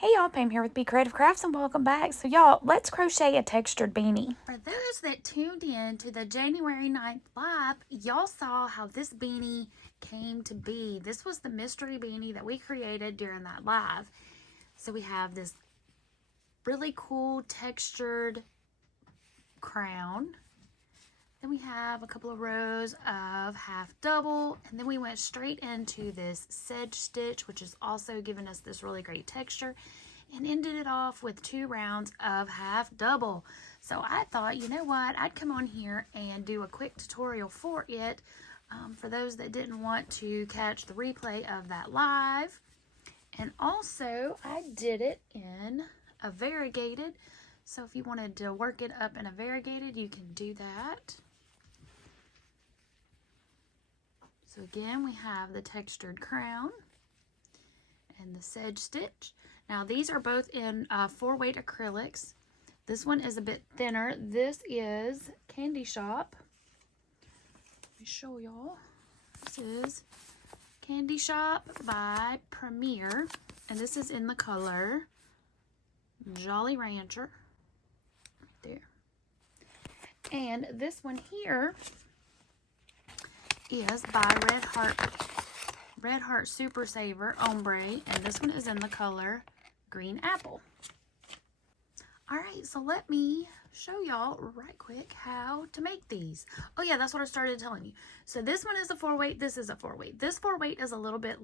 Hey y'all, Pam here with BeeCreative Crafts and welcome back. So y'all, let's crochet a textured beanie. For those that tuned in to the January 9th live, y'all saw how this beanie came to be. This was the mystery beanie that we created during that live. So we have this really cool textured crown. Then we have a couple of rows of half double, and then we went straight into this Sedge Stitch, which is also giving us this really great texture, and ended it off with 2 rounds of half double. So I thought, you know what, I'd come on here and do a quick tutorial for it, for those that didn't want to catch the replay of that live. And also, I did it in a variegated, so if you wanted to work it up in a variegated, you can do that. So again, we have the textured crown and the Sedge Stitch. Now these are both in 4-weight acrylics. This one is a bit thinner. This is Candy Shop. Let me show y'all. This is Candy Shop by Premier, and this is in the color Jolly Rancher. Right there. And this one here is by Red Heart Super Saver Ombre, and this one is in the color Green Apple. Alright, so let me show y'all right quick how to make these. Oh yeah, that's what I started telling you. So this one is a 4-weight, this is a 4-weight. This 4-weight is a little bit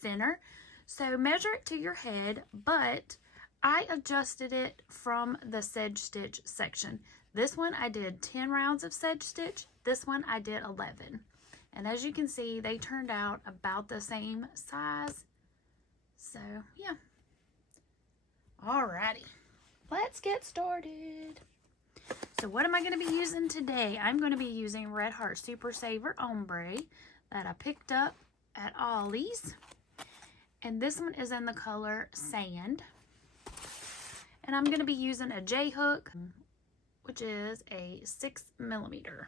thinner, so measure it to your head, but I adjusted it from the Sedge Stitch section. This one I did 10 rounds of Sedge Stitch, this one I did 11. And as you can see, they turned out about the same size. So, yeah. Alrighty. Let's get started. So, what am I going to be using today? I'm going to be using Red Heart Super Saver Ombre that I picked up at Ollie's. And this one is in the color Sand. And I'm going to be using a J-hook, which is a 6mm.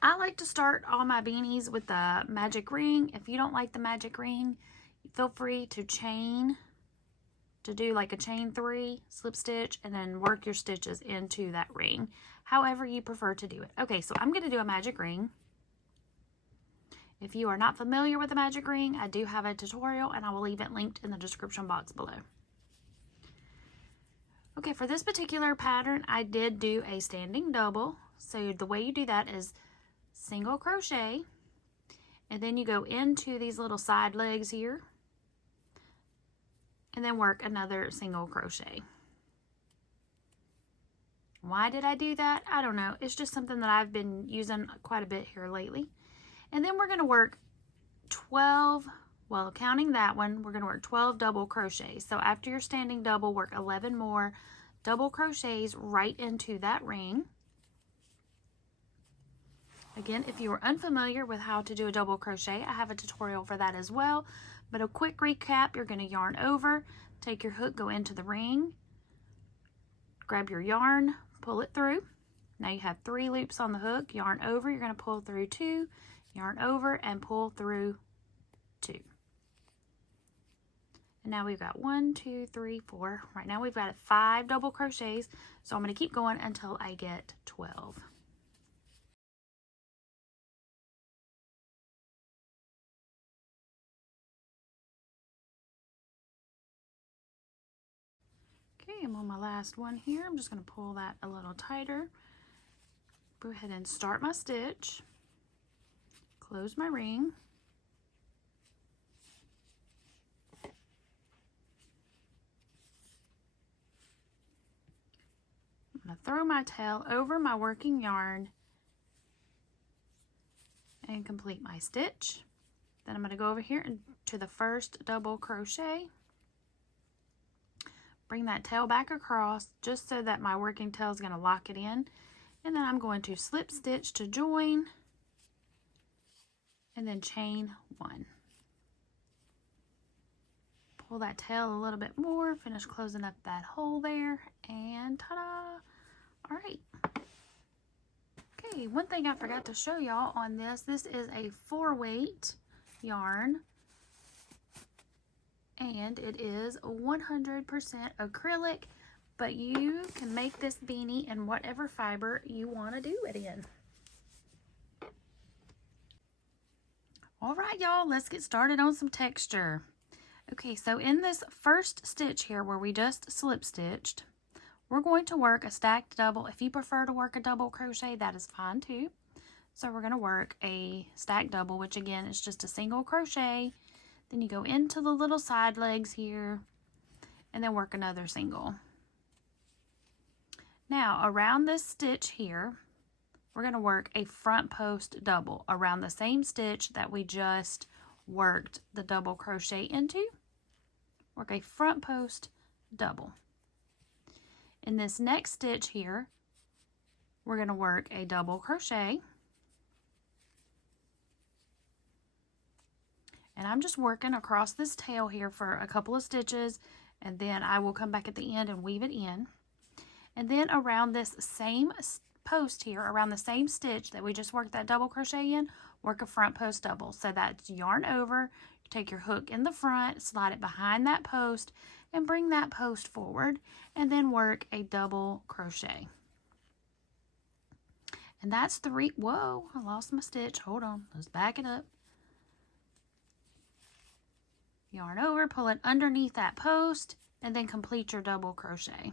I like to start all my beanies with the magic ring. If you don't like the magic ring, feel free to do like a chain 3, slip stitch, and then work your stitches into that ring, however you prefer to do it. Okay, so I'm going to do a magic ring. If you are not familiar with the magic ring, I do have a tutorial, and I will leave it linked in the description box below. Okay, for this particular pattern, I did do a standing double. So the way you do that is single crochet, and then you go into these little side legs here and then work another single crochet. Why did I do that? I don't know. It's just something that I've been using quite a bit here lately. And then we're going to work 12, well, counting that one, we're going to work 12 double crochets. So after your standing double, work 11 more double crochets right into that ring. Again, if you are unfamiliar with how to do a double crochet, I have a tutorial for that as well. But a quick recap, you're going to yarn over, take your hook, go into the ring, grab your yarn, pull it through. Now you have 3 loops on the hook, yarn over, you're going to pull through 2, yarn over, and pull through 2. And now we've got 1, 2, 3, 4. Right now we've got 5 double crochets, so I'm going to keep going until I get 12. Okay, I'm on my last one here. I'm just going to pull that a little tighter. Go ahead and start my stitch. Close my ring. I'm going to throw my tail over my working yarn and complete my stitch. Then I'm going to go over here to the first double crochet. Bring that tail back across just so that my working tail is going to lock it in. And then I'm going to slip stitch to join and then chain 1. Pull that tail a little bit more, finish closing up that hole there, and ta-da! Alright. Okay, one thing I forgot to show y'all on this is a 4-weight yarn. and it is 100% acrylic, but you can make this beanie in whatever fiber you want to do it in. All right, y'all, let's get started on some texture. Okay, so in this first stitch here where we just slip stitched, we're going to work a stacked double. If you prefer to work a double crochet, that is fine too. So we're going to work a stacked double, which again is just a single crochet. Then you go into the little side legs here and then work another single. Now around this stitch here, we're going to work a front post double around the same stitch that we just worked the double crochet into. Work a front post double. In this next stitch here, we're going to work a double crochet. And I'm just working across this tail here for a couple of stitches, and then I will come back at the end and weave it in. And then around this same post here, around the same stitch that we just worked that double crochet in, work a front post double. So that's yarn over, take your hook in the front, slide it behind that post, and bring that post forward, and then work a double crochet. And that's 3, whoa, I lost my stitch, hold on, let's back it up. Yarn over, pull it underneath that post, and then complete your double crochet.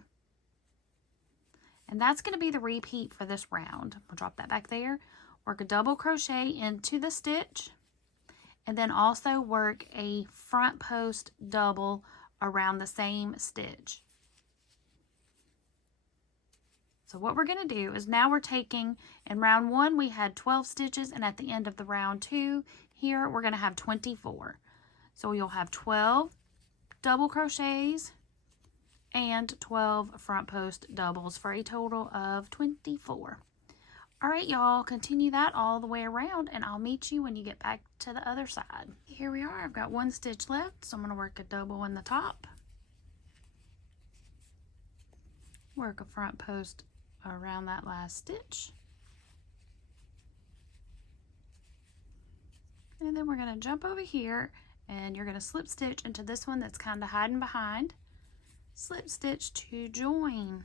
And that's going to be the repeat for this round. We'll drop that back there, work a double crochet into the stitch, and then also work a front post double around the same stitch. So what we're going to do is now we're taking, in round 1 we had 12 stitches, and at the end of the round 2 here we're going to have 24. So you'll have 12 double crochets and 12 front post doubles for a total of 24. All right, y'all, continue that all the way around, and I'll meet you when you get back to the other side. Here we are. I've got 1 stitch left, so I'm going to work a double in the top. Work a front post around that last stitch. And then we're going to jump over here, and you're going to slip stitch into this one that's kind of hiding behind. Slip stitch to join.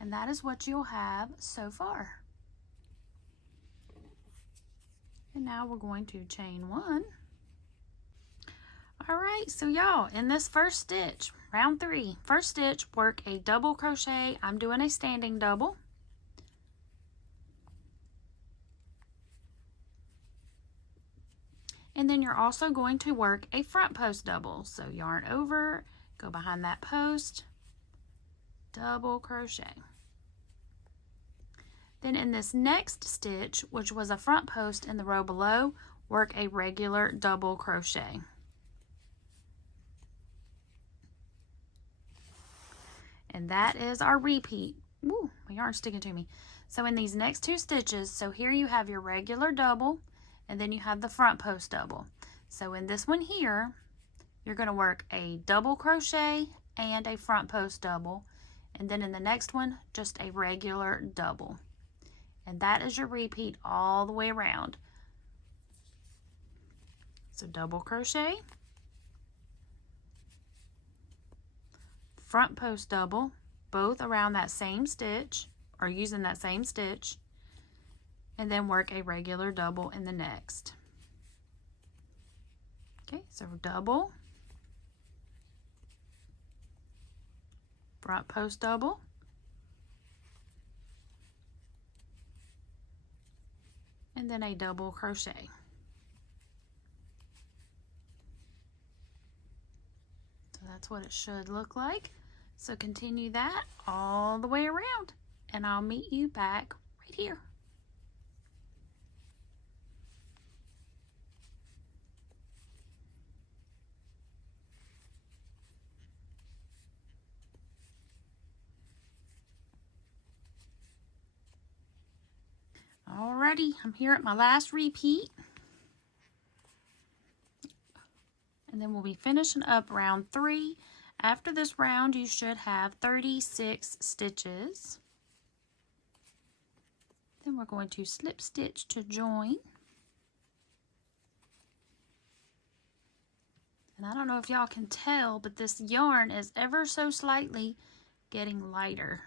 And that is what you'll have so far. And now we're going to chain 1. All right, so y'all, in this first stitch, round 3, first stitch, work a double crochet. I'm doing a standing double. And then you're also going to work a front post double. So yarn over, go behind that post, double crochet. Then in this next stitch, which was a front post in the row below, work a regular double crochet. And that is our repeat. Woo, my yarn's sticking to me. So in these next 2 stitches, so here you have your regular double, and then you have the front post double. So in this one here, you're going to work a double crochet and a front post double, and then in the next one, just a regular double. And that is your repeat all the way around. So double crochet, front post double, both around that same stitch, or using that same stitch, and then work a regular double in the next. Okay, so double, front post double, and then a double crochet. So that's what it should look like. So continue that all the way around, and I'll meet you back right here. Alrighty, I'm here at my last repeat. And then we'll be finishing up round 3. After this round, you should have 36 stitches. Then we're going to slip stitch to join. And I don't know if y'all can tell, but this yarn is ever so slightly getting lighter.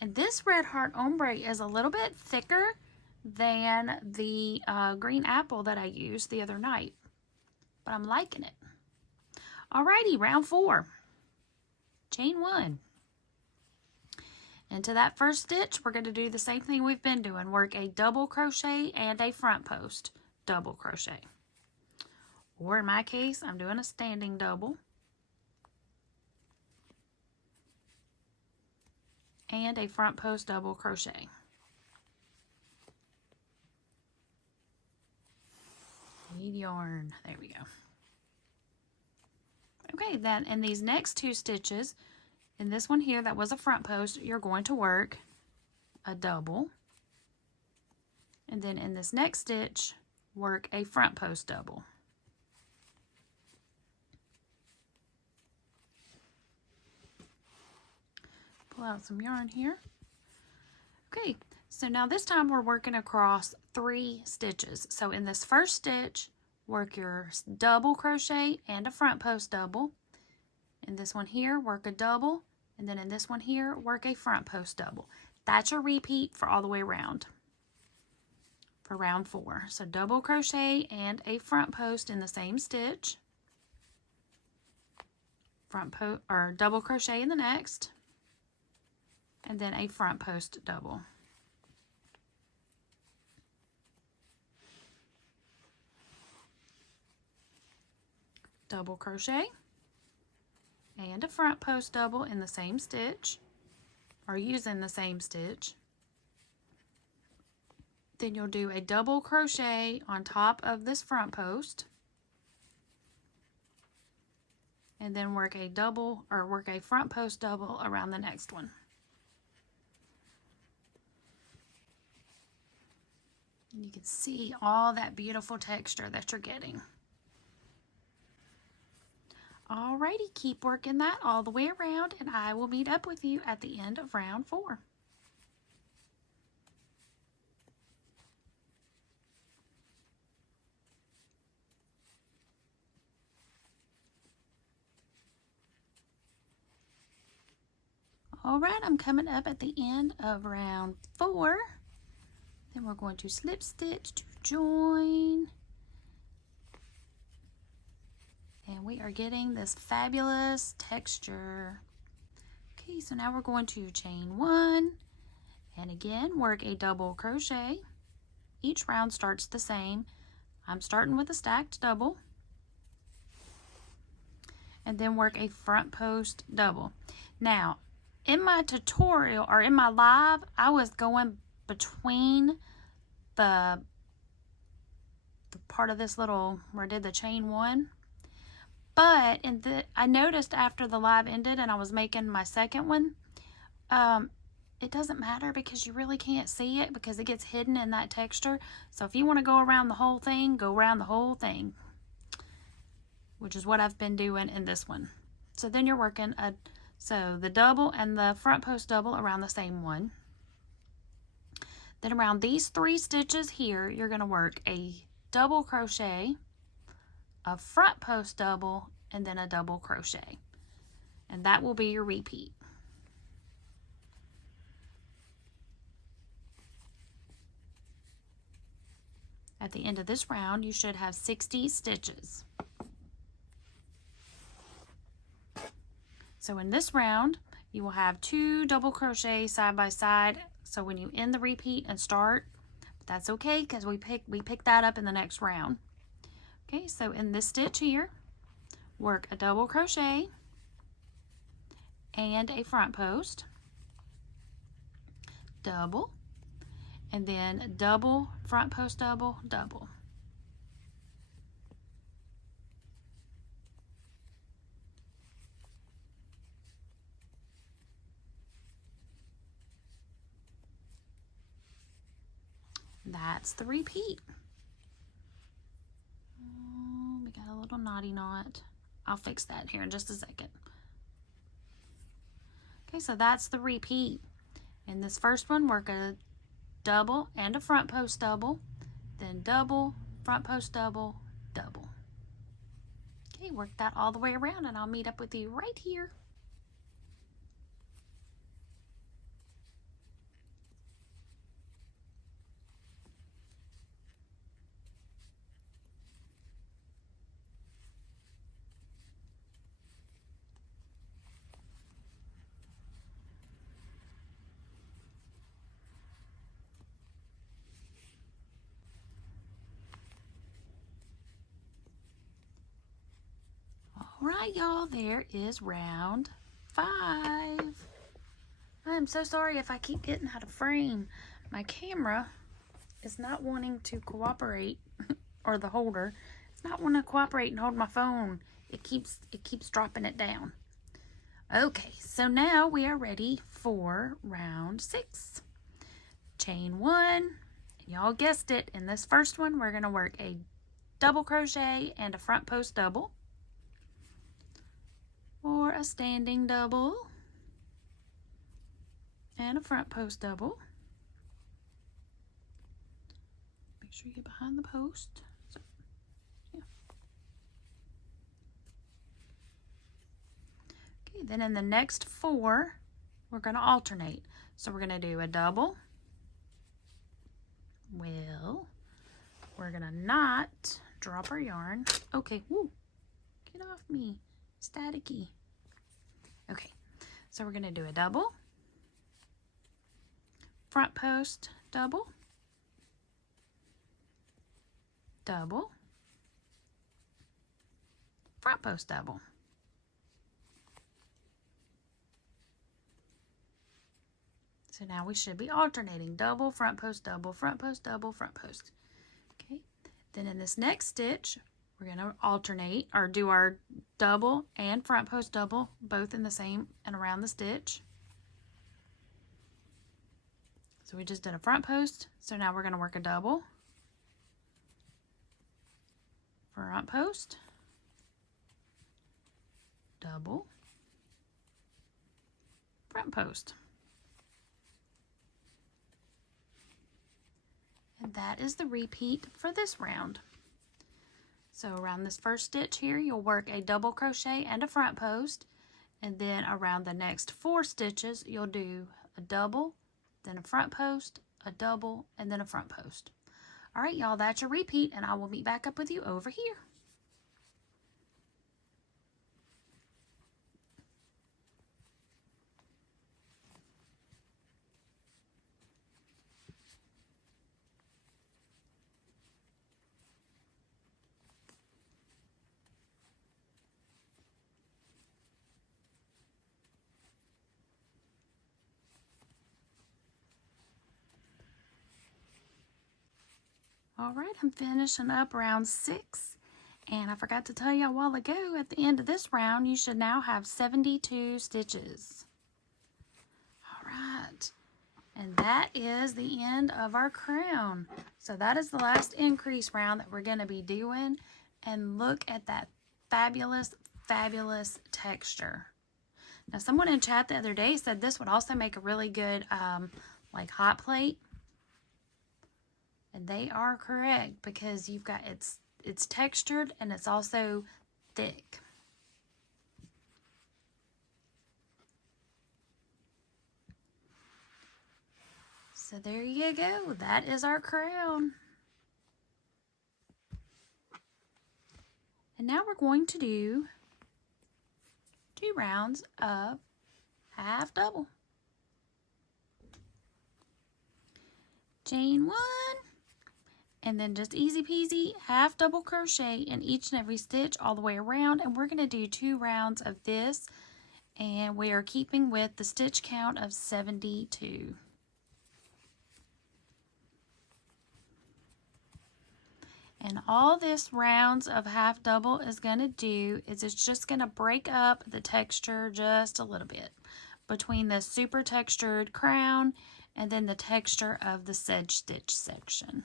And this Red Heart Ombre is a little bit thicker than the green apple that I used the other night. But I'm liking it. Alrighty, round 4. Chain 1. Into that first stitch, we're going to do the same thing we've been doing. Work a double crochet and a front post double crochet. Or in my case, I'm doing a standing double. And a front post double crochet. Need yarn. There we go. Okay, then in these next 2 stitches, in this one here that was a front post, you're going to work a double. And then in this next stitch, work a front post double. Pull out some yarn here. Okay, so now this time we're working across 3 stitches. So in this first stitch, work your double crochet and a front post double. In this one here, work a double, and then in this one here, work a front post double. That's your repeat for all the way around for round 4. So double crochet and a front post in the same stitch. Front post or double crochet in the next. And then a front post double. Double crochet and a front post double in the same stitch, or using the same stitch. Then you'll do a double crochet on top of this front post, and then work a double or work a front post double around the next one. And you can see all that beautiful texture that you're getting. Alrighty, keep working that all the way around, and I will meet up with you at the end of round 4. Alright, I'm coming up at the end of round 4. Then we're going to slip stitch to join. And we are getting this fabulous texture. Okay, so now we're going to chain 1. And again, work a double crochet. Each round starts the same. I'm starting with a stacked double. And then work a front post double. Now, in my tutorial, or in my live, I was going between the part of this little, where I did the chain 1. But I noticed after the live ended and I was making my second one, it doesn't matter because you really can't see it because it gets hidden in that texture. So if you want to go around the whole thing, go around the whole thing, which is what I've been doing in this one. So then you're working so the double and the front post double around the same one. Then around these 3 stitches here, you're going to work a double crochet, a front post double, and then a double crochet. And that will be your repeat. At the end of this round, you should have 60 stitches. So in this round, you will have 2 double crochets side by side. So when you end the repeat and start, that's okay because we pick that up in the next round. Okay, so in this stitch here, work a double crochet and a front post, double, and then double, front post double, double. That's the repeat. Oh, we got a little knotty knot. I'll fix that here in just a second. Okay, so that's the repeat. In this first one, work a double and a front post double, then double, front post double, double. Okay, work that all the way around and I'll meet up with you right here. All right, y'all, there is round 5. I'm so sorry if I keep getting out of frame. My camera is not wanting to cooperate, or the holder. It's not wanting to cooperate and hold my phone. It keeps dropping it down. Okay, so now we are ready for round 6. Chain 1. Y'all guessed it. In this first one, we're going to work a double crochet and a front post double, or a standing double and a front post double. Make sure you get behind the post. So, yeah. Okay, then in the next 4, we're going to alternate. So we're going to do a double. Well, we're going to not drop our yarn. Okay, woo, get off me, staticky. Okay, so we're going to do a double, front post double, double, front post double. So now we should be alternating double, front post, double, front post, double, front post. Okay, then in this next stitch, we're going to alternate or do our double and front post double both in the same and around the stitch. So we just did a front post, so now we're going to work a double, front post, double, front post. And that is the repeat for this round. So around this first stitch here, you'll work a double crochet and a front post, and then around the next 4 stitches, you'll do a double, then a front post, a double, and then a front post. All right, y'all, that's your repeat, and I will meet back up with you over here. All right, I'm finishing up round 6, and I forgot to tell you a while ago, at the end of this round, you should now have 72 stitches. All right, and that is the end of our crown. So that is the last increase round that we're going to be doing, and look at that fabulous, fabulous texture. Now, someone in chat the other day said this would also make a really good like hot plate. And they are correct, because you've got it's textured and it's also thick. So there you go. That is our crown. And now we're going to do 2 rounds of half double. Chain 1. And then just easy peasy half double crochet in each and every stitch all the way around, and we're going to do 2 rounds of this, and we are keeping with the stitch count of 72. And all this rounds of half double is going to do is it's just going to break up the texture just a little bit between the super textured crown and then the texture of the Sedge Stitch section.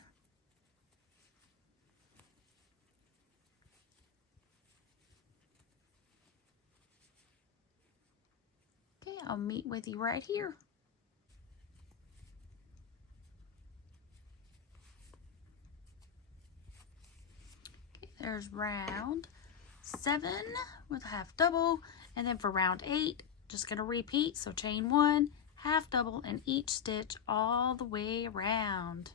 Okay, I'll meet with you right here. Okay, there's round 7 with a half double, and then for round 8, just going to repeat. So chain 1, half double in each stitch all the way around.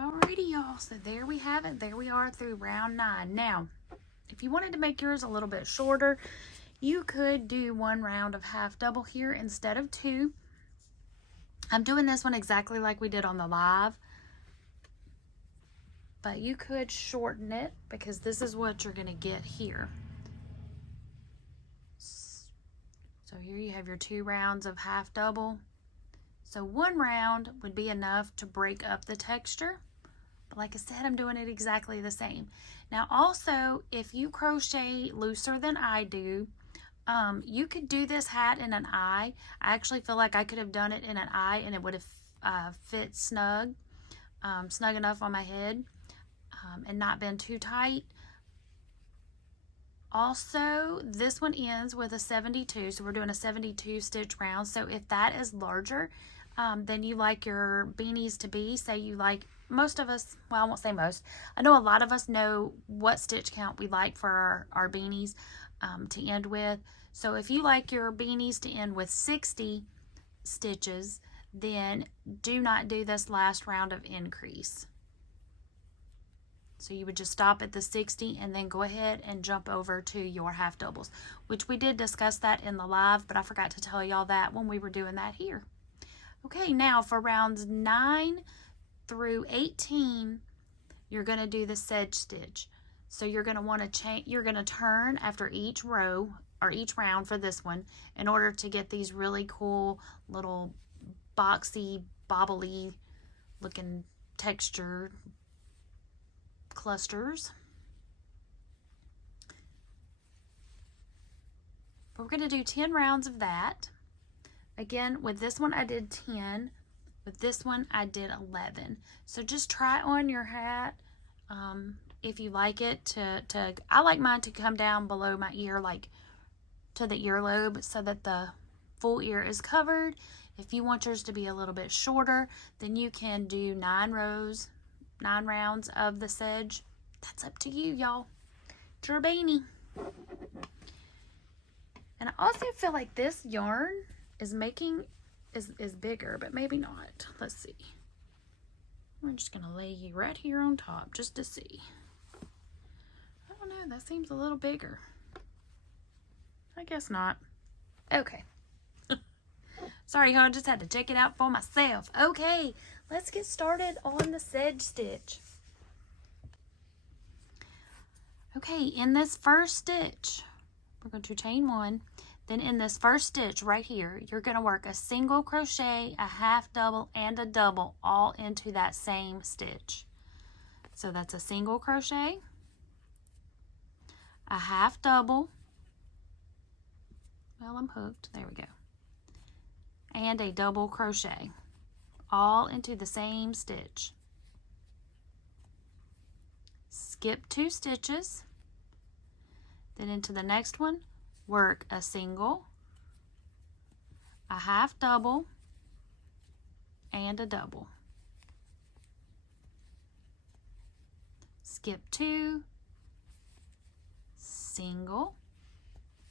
Alrighty, y'all, so there we have it. There we are through round 9. Now, if you wanted to make yours a little bit shorter, you could do 1 round of half double here instead of 2. I'm doing this one exactly like we did on the live, but you could shorten it because this is what you're going to get here. So here you have your 2 rounds of half double. So 1 round would be enough to break up the texture. But like I said, I'm doing it exactly the same. Now also, if you crochet looser than I do, you could do this hat in an eye. I actually feel like I could have done it in an eye and it would have fit snug enough on my head and not been too tight. Also, this one ends with a 72, so we're doing a 72 stitch round. So if that is larger than you like your beanies to be, say you like, most of us, well, I won't say most, I know a lot of us know what stitch count we like for our beanies to end with. So if you like your beanies to end with 60 stitches, then do not do this last round of increase. So you would just stop at the 60 and then go ahead and jump over to your half doubles, which we did discuss that in the live, but I forgot to tell y'all that when we were doing that here. Okay, now for rounds 9 through 18, you're going to do the sedge stitch. So you're going to want to change, you're going to turn after each row or each round for this one in order to get these really cool little boxy, bobbly looking texture clusters. But we're going to do 10 rounds of that. Again, with this one I did 10. With this one I did 11. So just try on your hat if you like it to I like mine to come down below my ear, like to the earlobe, so that the full ear is covered. If you want yours to be a little bit shorter, then you can do 9 rounds of the sedge. That's up to you, y'all. It's your beanie. And I also feel like this yarn is bigger, but maybe not. Let's see. We're just gonna lay you right here on top just to see. I don't know, that seems a little bigger. I guess not. Okay. Sorry, I just had to check it out for myself. Okay, let's get started on the sedge stitch. Okay, in this first stitch, we're going to chain 1. Then in this first stitch right here, you're going to work a single crochet, a half double, and a double all into that same stitch. So that's a single crochet, a half double, well, I'm hooked, there we go, and a double crochet, all into the same stitch. Skip 2 stitches, then into the next one, work a single, a half double, and a double. Skip 2, single,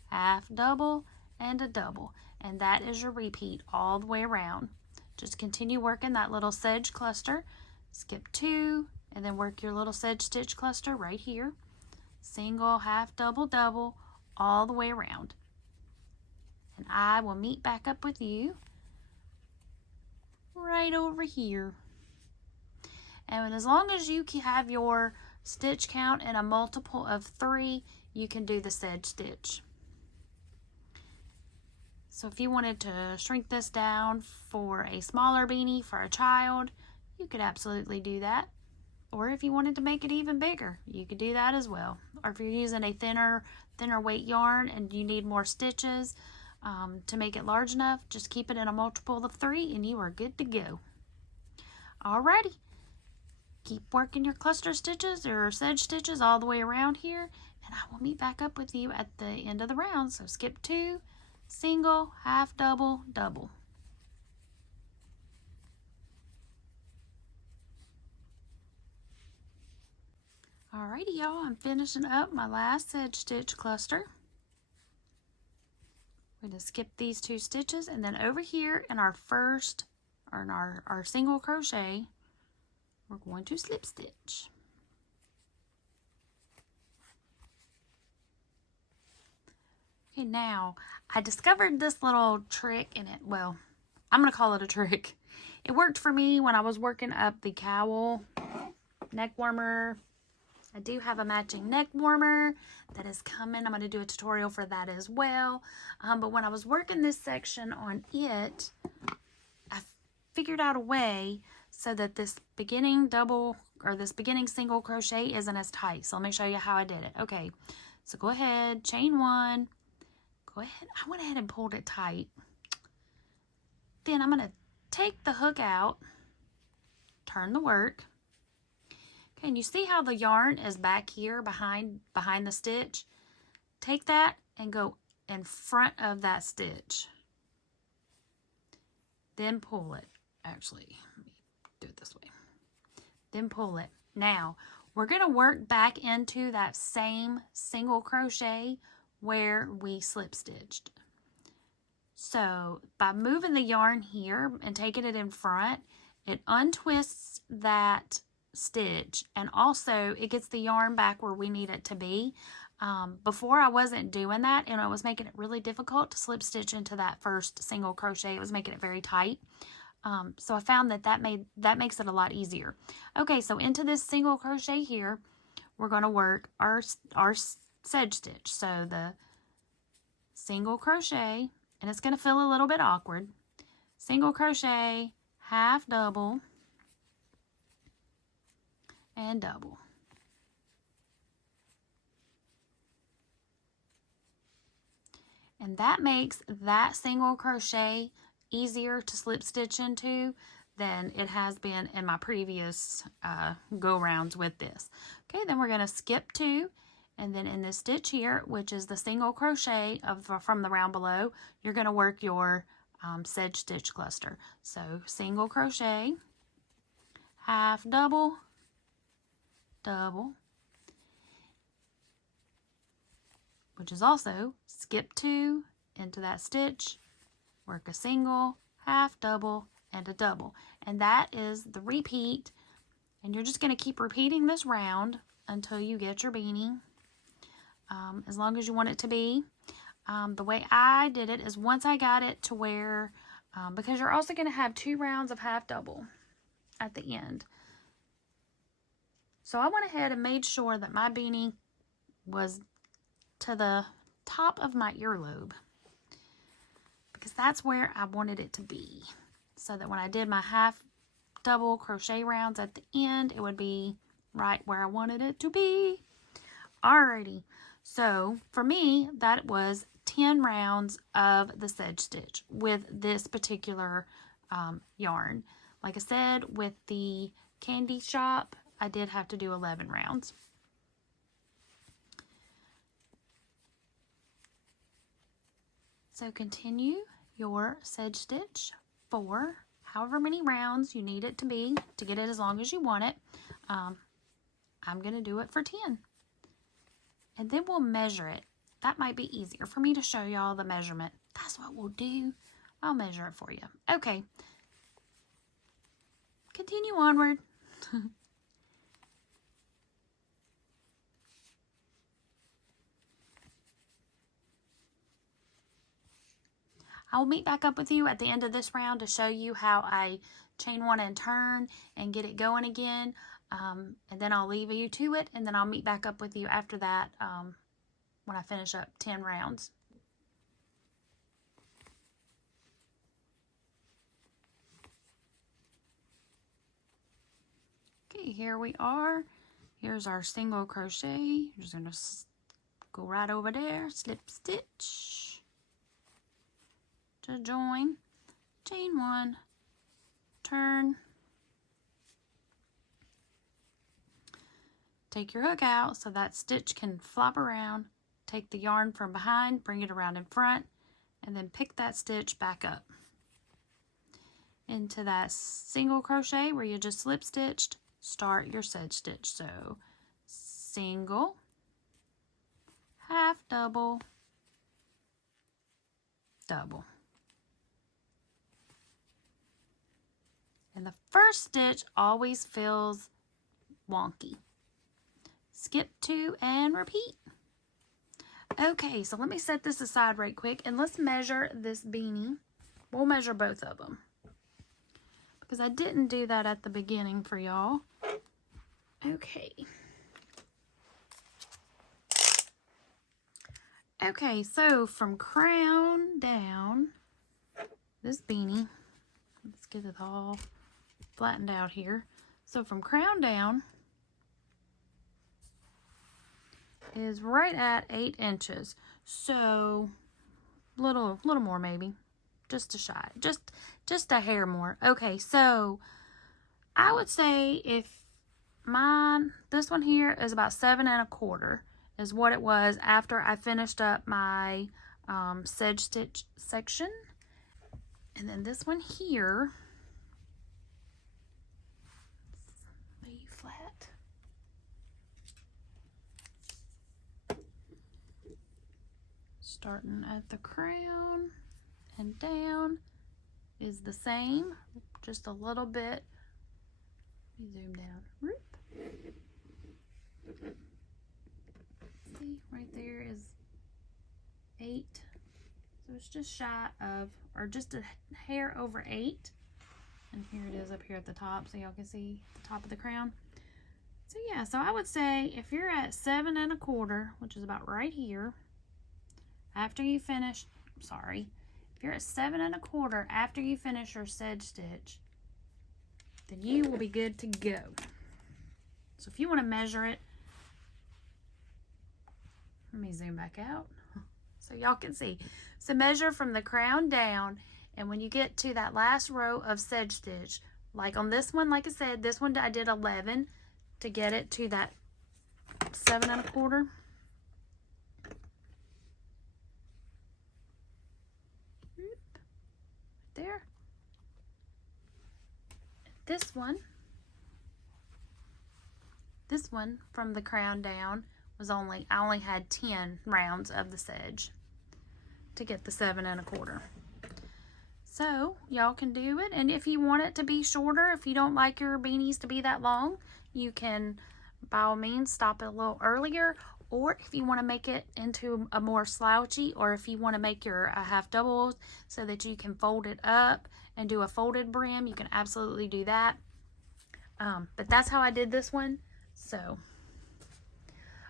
half double, and a double. And that is your repeat all the way around. Just continue working that little sedge cluster. Skip 2, and then work your little sedge stitch cluster right here. Single, half double, double, all the way around. And I will meet back up with you right over here. And as long as you have your stitch count in a multiple of 3, you can do the sedge stitch. So if you wanted to shrink this down for a smaller beanie for a child, you could absolutely do that. Or if you wanted to make it even bigger, you could do that as well. Or if you're using a thinner weight yarn and you need more stitches to make it large enough, just keep it in a multiple of 3 and you are good to go. Alrighty, keep working your cluster stitches or sedge stitches all the way around here, and I will meet back up with you at the end of the round. So skip 2, single, half double, double. Alrighty, y'all, I'm finishing up my last sedge stitch cluster. We're going to skip these 2 stitches, and then over here in our first, or in our single crochet, we're going to slip stitch. Okay, now I discovered this little trick in it. Well, I'm going to call it a trick. It worked for me when I was working up the cowl neck warmer. I do have a matching neck warmer that is coming. I'm going to do a tutorial for that as well. But when I was working this section on it, I figured out a way so that this beginning double or this beginning single crochet isn't as tight. So let me show you how I did it. Okay, so go ahead, chain 1. Go ahead. I went ahead and pulled it tight. Then I'm going to take the hook out, turn the work. Okay, and you see how the yarn is back here behind the stitch? Take that and go in front of that stitch. Then pull it. Actually, let me do it this way. Then pull it. Now, we're going to work back into that same single crochet where we slip stitched. So by moving the yarn here and taking it in front, it untwists that stitch, and also it gets the yarn back where we need it to be. Before I wasn't doing that, and it was making it really difficult to slip stitch into that first single crochet. It was making it very tight. So I found that makes it a lot easier. Okay, so into this single crochet here, we're going to work our sedge stitch. So the single crochet, and it's going to feel a little bit awkward. Single crochet, half double, and double. And that makes that single crochet easier to slip stitch into than it has been in my previous go rounds with this. Okay, then we're going to skip 2, and then in this stitch here, which is the single crochet from the round below, you're going to work your sedge stitch cluster. So single crochet, half double, double, which is also skip 2 into that stitch, work a single, half double, and a double. And that is the repeat, and you're just going to keep repeating this round until you get your beanie, as long as you want it to be. The way I did it is once I got it to where, because you're also going to have 2 rounds of half double at the end. So I went ahead and made sure that my beanie was to the top of my earlobe, because that's where I wanted it to be, so that when I did my half double crochet rounds at the end, it would be right where I wanted it to be. Alrighty, so for me, that was 10 rounds of the sedge stitch with this particular yarn. Like I said, with the candy shop, I did have to do 11 rounds. So continue your sedge stitch for however many rounds you need it to be to get it as long as you want it. I'm going to do it for 10. And then we'll measure it. That might be easier for me to show y'all the measurement. That's what we'll do. I'll measure it for you. Okay. Continue onward. I'll meet back up with you at the end of this round to show you how I chain 1 and turn and get it going again. And then I'll leave you to it, and then I'll meet back up with you after that when I finish up 10 rounds. Okay, here we are. Here's our single crochet. You're just going to go right over there, slip stitch to join, chain 1, turn, take your hook out so that stitch can flop around. Take the yarn from behind, bring it around in front, and then pick that stitch back up into that single crochet where you just slip stitched. Start your sedge stitch. So single, half double, double. And the first stitch always feels wonky. Skip 2 and repeat. Okay, so let me set this aside right quick and let's measure this beanie. We'll measure both of them, because I didn't do that at the beginning for y'all. Okay. Okay, so from crown down, this beanie, let's get it all flattened out here. So from crown down is right at 8 inches. So little more maybe, just a shy, just a hair more. Okay, so I would say if this one here is about 7 1/4 is what it was after I finished up my sedge stitch section. And then this one here, lay flat. Starting at the crown and down is the same, just a little bit. Let me zoom down. Whoop. See, right there is 8. So it's just shy of, or just a hair over 8. And here it is up here at the top, so y'all can see the top of the crown. So yeah, so I would say if you're at 7 1/4, which is about right here, after you finish, if you're at 7 1/4 after you finish your sedge stitch, then you will be good to go. So if you want to measure it, let me zoom back out so y'all can see. So measure from the crown down, and when you get to that last row of sedge stitch, like on this one, like I said, this one I did 11 to get it to that 7 1/4. There. This one from the crown down was I only had 10 rounds of the sedge to get the 7 1/4. So y'all can do it, and if you want it to be shorter, if you don't like your beanies to be that long, you can by all means stop it a little earlier. Or if you want to make it into a more slouchy, or if you want to make your half doubles so that you can fold it up and do a folded brim, you can absolutely do that. But that's how I did this one. So,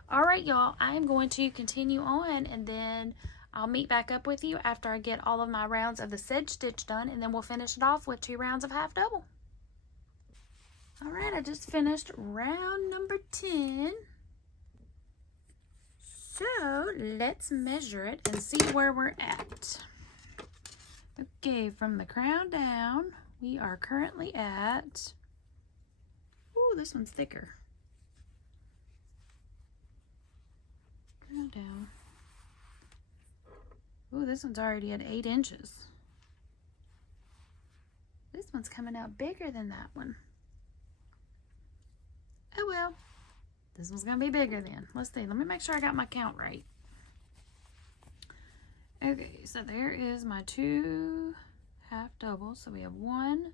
all right, y'all, I am going to continue on, and then I'll meet back up with you after I get all of my rounds of the sedge stitch done, and then we'll finish it off with 2 rounds of half double. All right, I just finished round number 10. So let's measure it and see where we're at. Okay, from the crown down, we are currently at, ooh, this one's thicker. Crown down. Ooh, this one's already at 8 inches. This one's coming out bigger than that one. Oh well. This one's going to be bigger then. Let's see. Let me make sure I got my count right. Okay, so there is my 2 half doubles. So we have 1.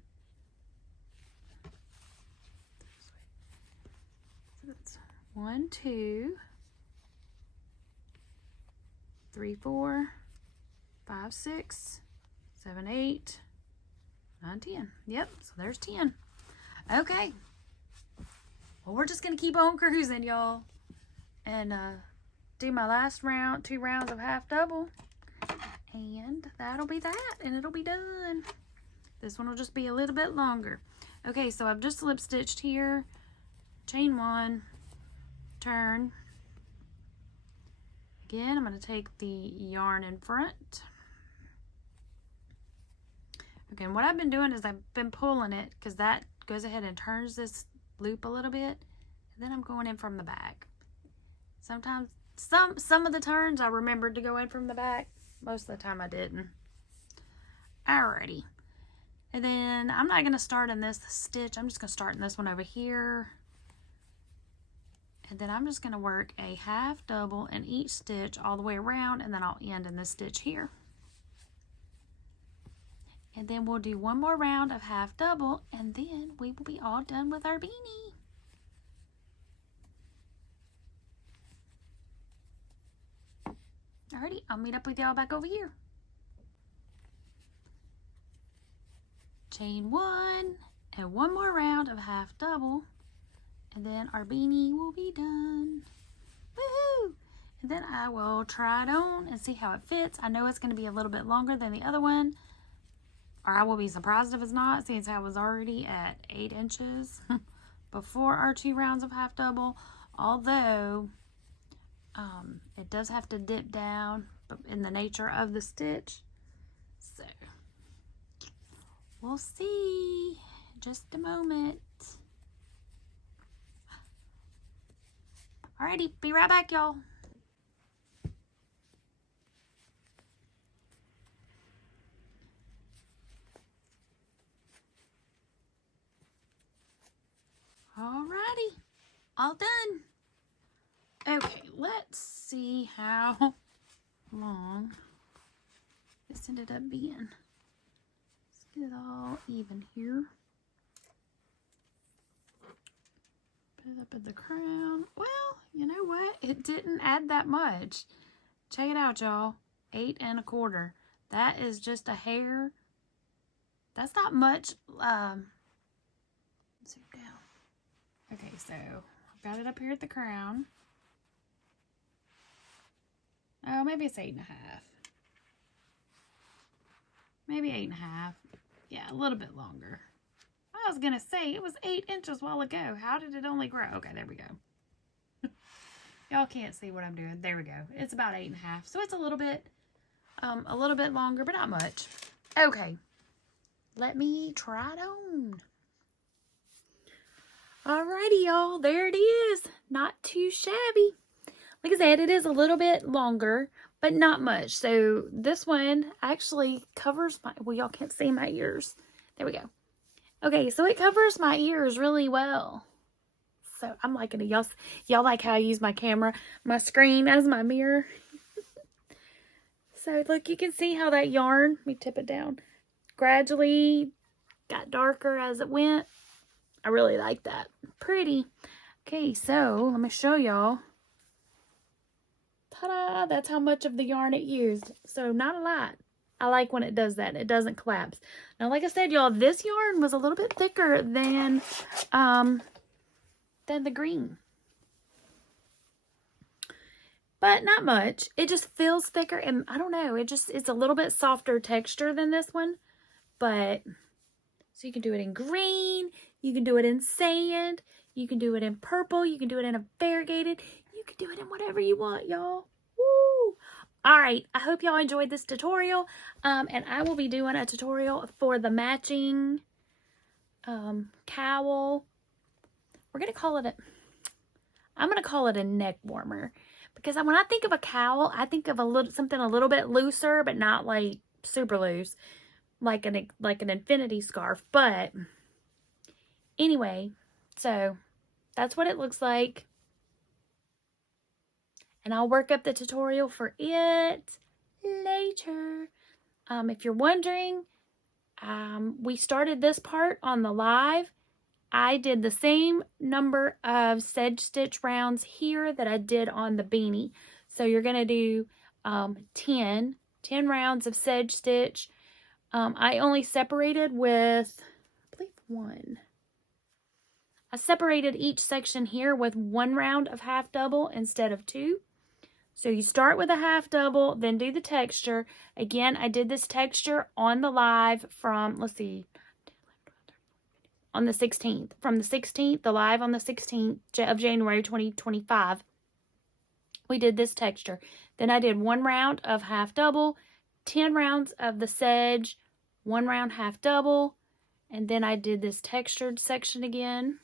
So that's 1, 2, 3, 4, 5, 6, 7, 8, 9, 10. Yep, so there's 10. Okay. Well, we're just going to keep on cruising, y'all, and do my last 2 rounds of half double, and that'll be that, and it'll be done. This one will just be a little bit longer. Okay, so I've just slip stitched here, chain 1, turn. Again, I'm going to take the yarn in front. Okay, and what I've been doing is I've been pulling it, because that goes ahead and turns this loop a little bit, And then I'm going in from the back. Sometimes, some of the turns I remembered to go in from the back. Most of the time I didn't. Alrighty. And then I'm not going to start in this stitch. I'm just going to start in this one over here. And then I'm just going to work a half double in each stitch all the way around, and then I'll end in this stitch here. And then we'll do one more round of half double, and then we will be all done with our beanie. Alrighty, I'll meet up with y'all back over here. Chain one, and one more round of half double, and then our beanie will be done. Woohoo! And then I will try it on and see how it fits. I know it's going to be a little bit longer than the other one, or I will be surprised if it's not, since I was already at 8 inches before our 2 rounds of half double. Although it does have to dip down in the nature of the stitch, so we'll see. Just a moment. Alrighty, be right back, y'all. Alrighty, all done. Okay, let's see how long this ended up being. Let's get it all even here. Put it up at the crown. Well, you know what? It didn't add that much. Check it out, y'all. 8 1/4. That is just a hair. That's not much. Zoom down. Okay, so I've got it up here at the crown. Oh, maybe it's 8 1/2. Maybe 8 1/2. Yeah, a little bit longer. I was gonna say it was 8 inches a while ago. How did it only grow? Okay, there we go. Y'all can't see what I'm doing. There we go. It's about 8 1/2. So it's a little bit longer, but not much. Okay, let me try it on. Alrighty, y'all. There it is. Not too shabby. Like I said, it is a little bit longer, but not much. So this one actually covers my, well, y'all can't see my ears. There we go. Okay, so it covers my ears really well. So I'm liking it. Y'all like how I use my camera, my screen as my mirror. So look, you can see how that yarn, let me tip it down, gradually got darker as it went. I really like that. Pretty. Okay, so let me show y'all. Ta-da! That's how much of the yarn it used. So not a lot. I like when it does that. It doesn't collapse. Now, like I said, y'all, this yarn was a little bit thicker than the green. But not much. It just feels thicker, and I don't know. It's a little bit softer texture than this one. But so you can do it in green, you can do it in sand, you can do it in purple, you can do it in a variegated, you can do it in whatever you want, y'all. Woo! Alright, I hope y'all enjoyed this tutorial. And I will be doing a tutorial for the matching cowl. I'm going to call it a neck warmer. Because when I think of a cowl, I think of something a little bit looser, but not like super loose. Like an infinity scarf. But anyway, so that's what it looks like. And I'll work up the tutorial for it later. If you're wondering, we started this part on the live. I did the same number of Sedge Stitch rounds here that I did on the beanie. So you're going to do 10 rounds of Sedge Stitch. I only separated with, I believe, 1. I separated each section here with 1 round of half double instead of 2. So you start with a half double, then do the texture. Again, I did this texture on the live from, let's see, on the 16th. From the 16th, the live on the 16th of January 2025. We did this texture. Then I did 1 round of half double, 10 rounds of the sedge, 1 round half double, and then I did this textured section again.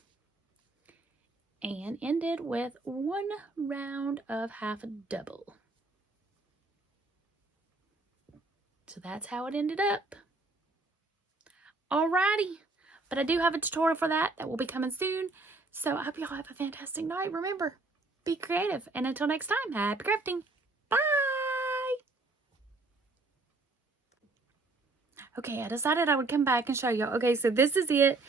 and ended with 1 round of half double. So that's how it ended up. Alrighty, but I do have a tutorial for that will be coming soon. So I hope y'all have a fantastic night. Remember, be creative, and until next time, happy crafting. Bye! Okay, I decided I would come back and show you. Okay, so this is it,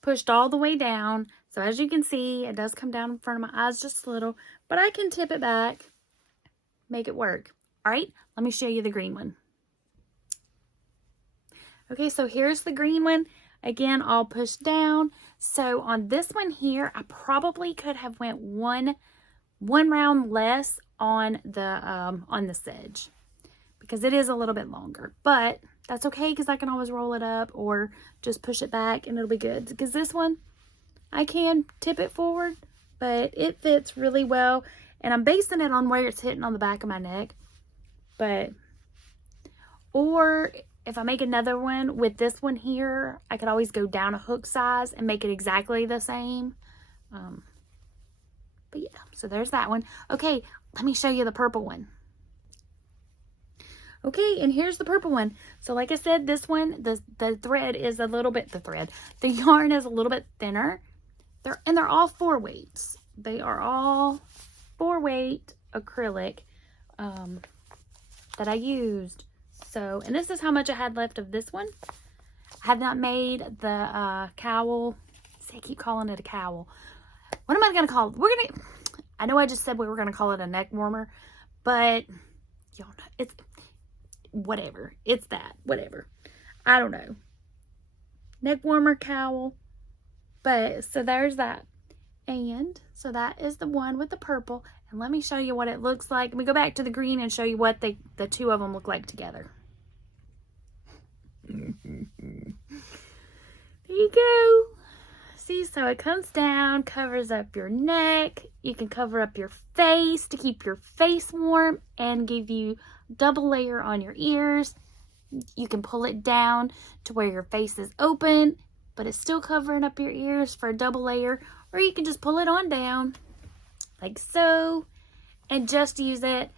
pushed all the way down. So as you can see, it does come down in front of my eyes just a little, but I can tip it back, make it work. All right, let me show you the green one. Okay, so here's the green one. Again, all pushed down. So on this one here, I probably could have went one round less on the sedge, because it is a little bit longer, but that's okay because I can always roll it up or just push it back and it'll be good. Because this one, I can tip it forward, but it fits really well, and I'm basing it on where it's hitting on the back of my neck. But, or if I make another one with this one here, I could always go down a hook size and make it exactly the same. But yeah, so there's that one. Okay, let me show you the purple one. Okay, and here's the purple one. So like I said, this one, the thread is a little bit, the yarn is a little bit thinner. They're all 4 weights. They are all 4 weight acrylic that I used. So, and this is how much I had left of this one. I have not made the cowl. See, I keep calling it a cowl. What am I going to call it? I know I just said we were going to call it a neck warmer, but y'all know, it's whatever. It's that, whatever. I don't know. Neck warmer, cowl. But, so there's that. And, so that is the one with the purple. And let me show you what it looks like. Let me go back to the green and show you what the 2 of them look like together. There you go. See, so it comes down, covers up your neck. You can cover up your face to keep your face warm and give you double layer on your ears. You can pull it down to where your face is open, but it's still covering up your ears for a double layer. Or you can just pull it on down like so and just use it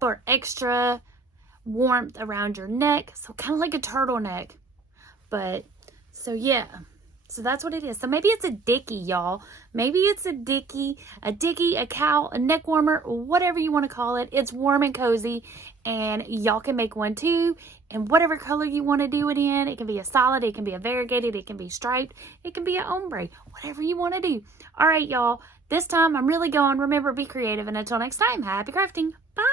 for extra warmth around your neck. So kind of like a turtleneck. But, so yeah. So that's what it is. So maybe it's a dickie, y'all. Maybe it's a dickie, a cowl, a neck warmer, whatever you want to call it. It's warm and cozy, and y'all can make one too. And whatever color you want to do it in, it can be a solid, it can be a variegated, it can be striped, it can be an ombre, whatever you want to do. All right, y'all. This time I'm really going. Remember, be creative, and until next time, happy crafting. Bye.